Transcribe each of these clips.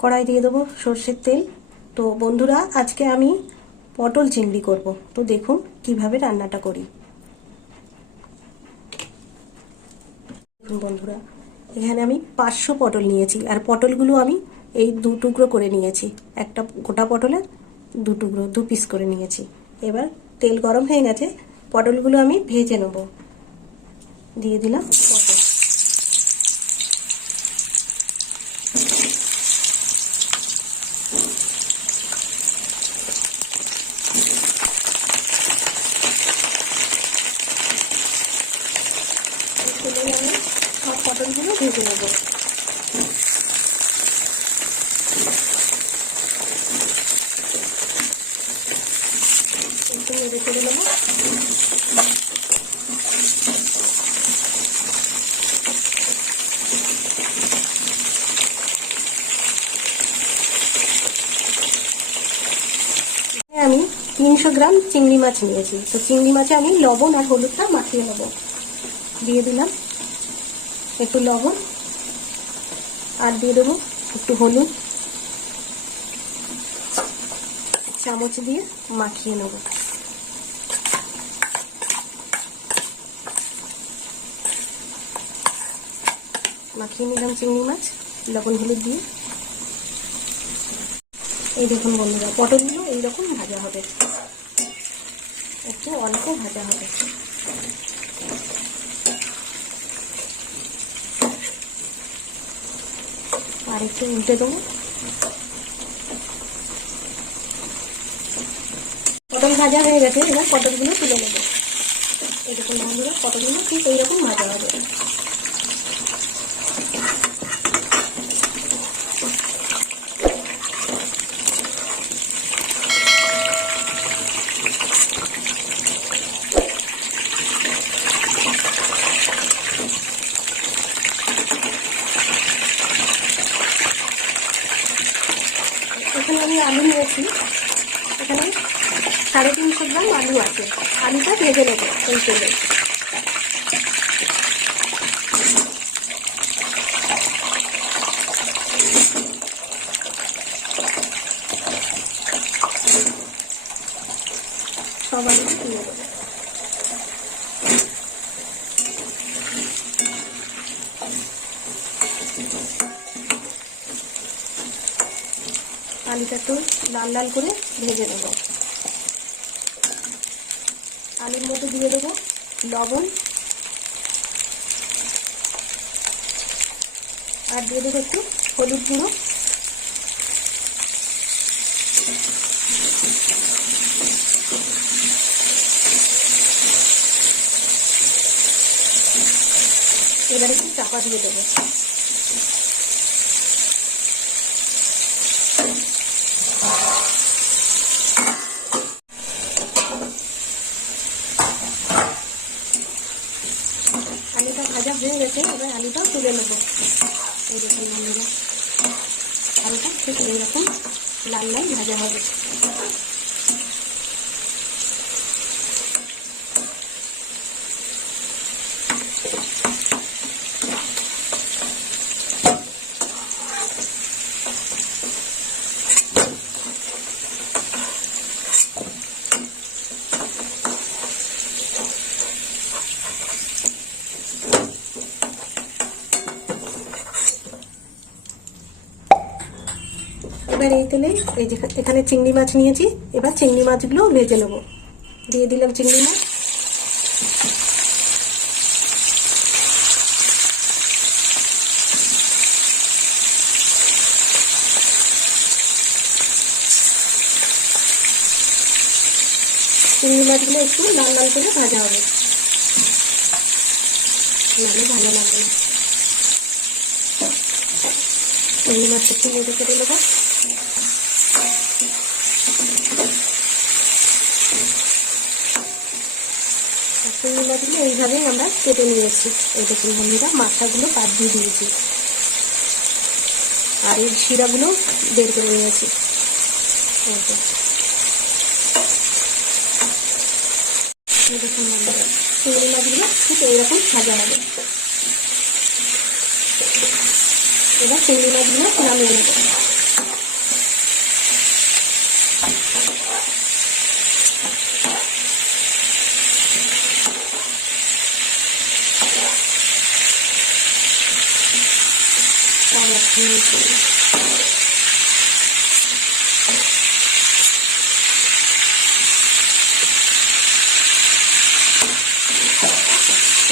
কড়াই দিয়ে দেবো সর্ষের তেল। তো বন্ধুরা, আজকে আমি পটল চিংড়ি করব। তো দেখুন কিভাবে রান্নাটা করি। বন্ধুরা, এখানে আমি 500 পটল নিয়েছি, আর পটলগুলো আমি এই 2 টুকরো করে নিয়েছি। একটা গোটা পটলের 2 টুকরো, 2 পিস করে নিয়েছি। এবার তেল গরম হয়ে গেছে, পটলগুলো আমি ভেজে নেব। দিয়ে দিলাম পটল। তেলে আমি সব পটলগুলো ভেজে নেব। একটু নেড়ে চেড়ে নেব। আমি 300 গ্রাম চিংড়ি মাছ নিয়েছি। তো চিংড়ি মাছে আমি লবণ আর হলুদটা মাখিয়ে নেব। দিয়ে দিলাম একটু লবণ, আর দিয়ে দেবো একটু হলুদ। চামচ দিয়ে মাখিয়ে নেব। মাখিয়ে নিলাম চিংড়ি মাছ লবণ হলুদ দিয়ে। এই দেখুন বন্ধুরা, পটলগুলো এইরকম ভাজা হবে, একটু অল্প ভাজা হবে। আর একটু উল্টে দেবো। পটল ভাজা হয়ে গেছে, এবার পটলগুলো তুলে নেবো। এই দেখুন বন্ধুরা, পটলগুলো ঠিক এইরকম ভাজা হবে। এখানে আমি আলু নিয়েছি, এখানে 350 গ্রাম আলু আছে। আলুটা ভেজে নেবো এই তেলে। সব আলু দিয়ে দেবো। আলুটা একটু লাল লাল করে ভেজে নেব। আলুর মধ্যে দিয়ে দেবো লবণ, আর দিয়ে দেবো একটু হলুদ গুঁড়ো, এবারে একটু চাপা দিয়ে দেবো। আলুটা ভাজা হয়ে গেছে, এবার আলুটাও তুলে নেবো। এই দেখুন বন্ধুরা, আলুটা ঠিক এইরকম লাল লাল ভাজা হবে। এবার এই তেলে এই যে এখানে চিংড়ি মাছ নিয়েছি, এবার চিংড়ি মাছগুলো ভেজে নেব। দিয়ে দিলাম চিংড়ি মাছ। চিংড়ি মাছগুলো একটু লাল লাল করে ভাজা হবে, নাহলে ভালো লাগবে না। চিংড়ি মাছ একটু নেড়ে চেড়ে নেবো। চিংড়ি মাছগুলো এইভাবেই আমরা কেটে নিয়েছি। এই দেখুন বন্ধুরা, মাথাগুলো বাদ দিয়ে দিয়েছি, আর এই শিরাগুলো বের করে নিয়েছি। দেখুন বন্ধুরা, চিংড়ি মাছগুলো ঠিক এইরকম ভাজা হবে। এবার চিংড়ি মাছগুলো নামিয়ে নেব।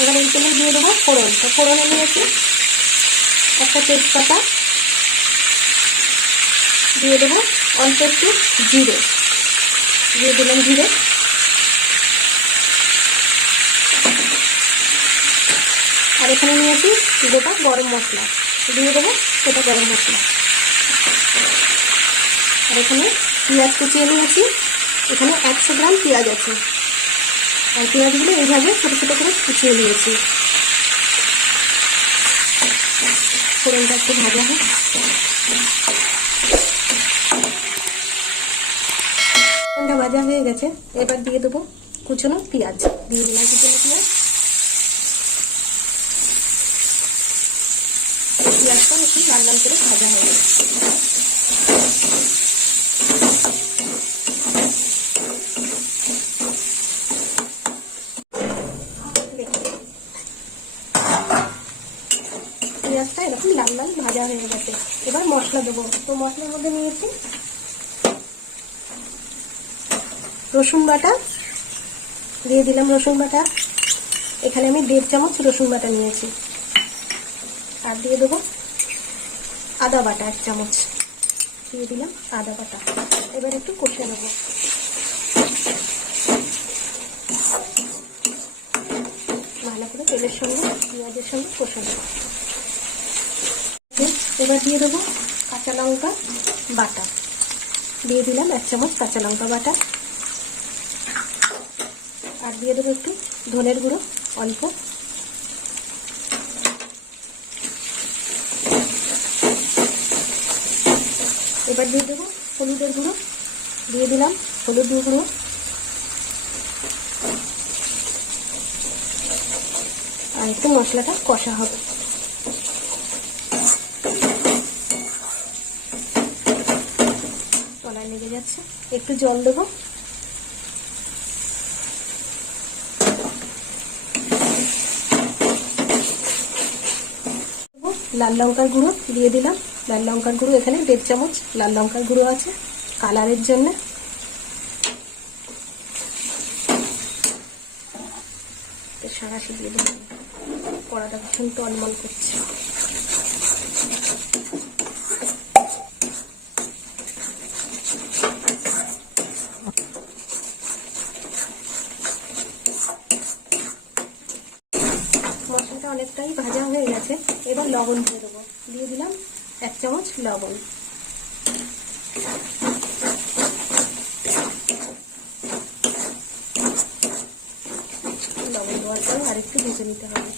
এবার এই তেলে দিয়ে দেবো ফোড়ন। তো ফোড়নে নিয়েছি একটা তেজপাতা, দিয়ে দেবো অল্প একটু জিরে, দিয়ে দিলাম জিরে। আর এখানে নিয়েছি গোটা গরম মশলা, দিয়ে দেবো গোটা গরম মশলা। আর এখানে পেঁয়াজ কুচিয়ে নিয়েছি, এখানে 100 গ্রাম পেঁয়াজ আছে। আর পেঁয়াজগুলো এইভাবে ছোটো ছোটো করে কুচিয়ে নিয়েছি। ফোড়নটা একটু ভাজা হোক। ফোড়নটা ভাজা হয়ে গেছে, এবার দিয়ে দেবো কুচনো পেঁয়াজ, দিয়ে দিলাম কুচনো পেঁয়াজ। পেঁয়াজটা একটু লাল লাল করে ভাজা হয়ে গেছে। পেঁয়াজটা এরকম লাল লাল ভাজা হয়ে গেছে। এবার মশলা দেবো। তো মশলার মধ্যে নিয়েছি রসুন বাটা, দিয়ে দিলাম রসুন বাটা। এখানে আমি 1.5 চামচ রসুন বাটা নিয়েছি। আর দিয়ে দেবো আদা বাটা 1 চামচ, দিয়ে দিলাম আদা বাটা। এবার একটু কষে নেবো। ভালো করে তেলের সঙ্গে পেঁয়াজের সঙ্গে কষে নেবো। এবার দিয়ে দেবো কাঁচা লঙ্কা বাটা, দিয়ে দিলাম 1 চামচ কাঁচা লঙ্কা বাটা। আর দিয়ে দেবো একটু ধনের গুঁড়ো অল্প। এবার দিয়ে দেবো হলুদের গুঁড়ো, দিয়ে দিলাম হলুদ গুঁড়ো। আর একটু মশলাটা কষা হবে। তলায় লেগে যাচ্ছে, একটু জল দেবো। লাল লঙ্কার গুঁড়ো দিয়ে দিলাম। লাল লঙ্কার গুঁড়ো এখানে 1.5 চামচ লাল লঙ্কার গুঁড়ো আছে কালারের জন্য। সাঁড়াশি দিয়ে দিলাম। কড়াটা ভীষণ টলমল করছে। মশলাটা অনেকটাই ভাজা হয়ে গেছে। এবার লবণ দিয়ে দেবো, দিয়ে দিলাম 1 চামচ লবণ। লবণ দেওয়ার পরে আরেকটু ভেজে নিতে হবে।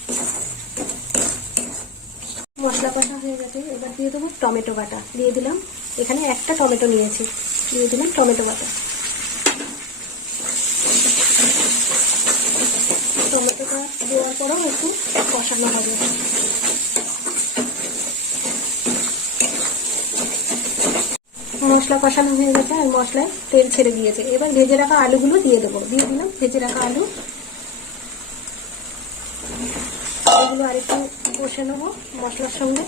মশলা কষা হয়ে গেছে, এবার দিয়ে দেবো টমেটো বাটা, দিয়ে দিলাম। এখানে একটা টমেটো নিয়েছি, দিয়ে দিলাম টমেটো বাটা। টমেটোটা দেওয়ার পরেও একটু কষানো হবে। মশলা কষানো হয়ে গেছে আর মশলায় তেল ছেড়ে দিয়েছে। এবার ভেজে রাখা আলুগুলো দিয়ে দেবো, দিয়ে দিলাম ভেজে রাখা আলু। এগুলো আরেকটু কষে নেবো মশলার সঙ্গে।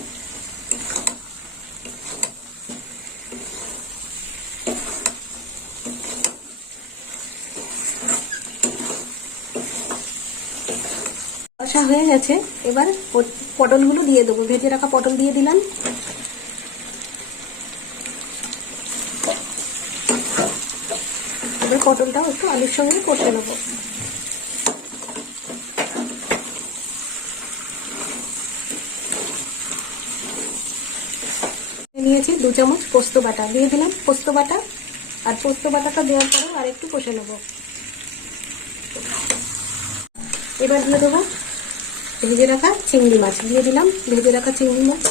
কষা হয়ে গেছে, এবার পটলগুলো দিয়ে দেবো। ভেজে রাখা পটল দিয়ে দিলাম। এবার পটলটাও একটু আলুর সঙ্গে কষে নেবো। নিয়েছি 2 চামচ পোস্ত বাটা, দিয়ে দিলাম পোস্ত বাটা। আর পোস্ত বাটাটা দেওয়ার পরে আর একটু কষে নেবো। এবার দিয়ে দেবো ভেজে রাখা চিংড়ি মাছ, দিয়ে দিলাম ভেজে রাখা চিংড়ি মাছ।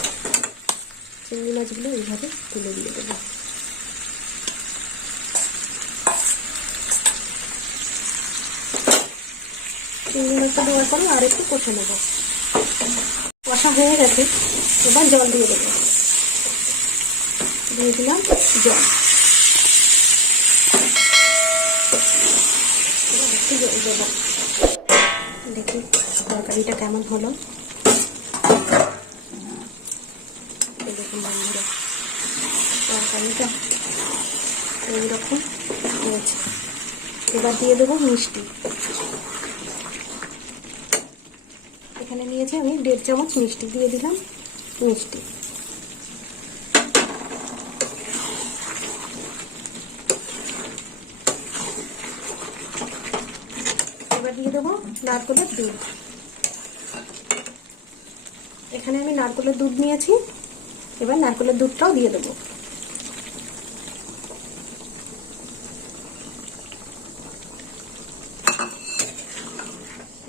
চিংড়ি মাছগুলো এইভাবে তুলে দিয়ে দেবো। চিংড়ি মাছটা দেওয়ার পরে আর একটু কষে নেবো। কষা হয়ে গেছে, এবার জল দিয়ে দেবো। দিয়ে দিলাম জল। একটু জল দেবো, দেখি তরকারিটা কেমন হলো। রঙটা এইরকম হয়েছে। এবার দিয়ে দেবো মিষ্টি। এখানে নিয়েছি আমি 1.5 চামচ মিষ্টি, দিয়ে দিলাম মিষ্টি। এবার দিয়ে দেবো নারকেলের দুধ। এখানে আমি নারকেলের দুধ নিয়েছি, এবার নারকেলের দুধটাও দিয়ে দেবো।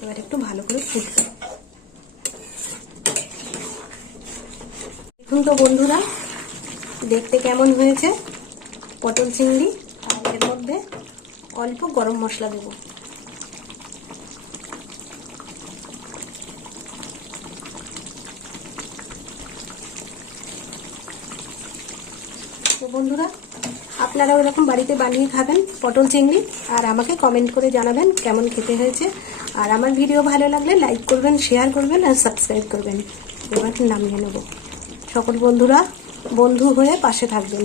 এবার একটু ভালো করে ফুটবে। দেখুন তো বন্ধুরা, দেখতে কেমন হয়েছে পটল চিংড়ি। আর এর মধ্যে অল্প গরম মশলা দেবো। তো বন্ধুরা, আপনারাও এরকম বাড়িতে বানিয়ে খাবেন পটল চিংড়ি, আর আমাকে কমেন্ট করে জানাবেন কেমন খেতে হয়েছে। আর আমার ভিডিও ভালো লাগলে লাইক করবেন, শেয়ার করবেন আর সাবস্ক্রাইব করবেন। এবার নামিয়ে নেব। সকল বন্ধুরা বন্ধু হয়ে পাশে থাকবেন।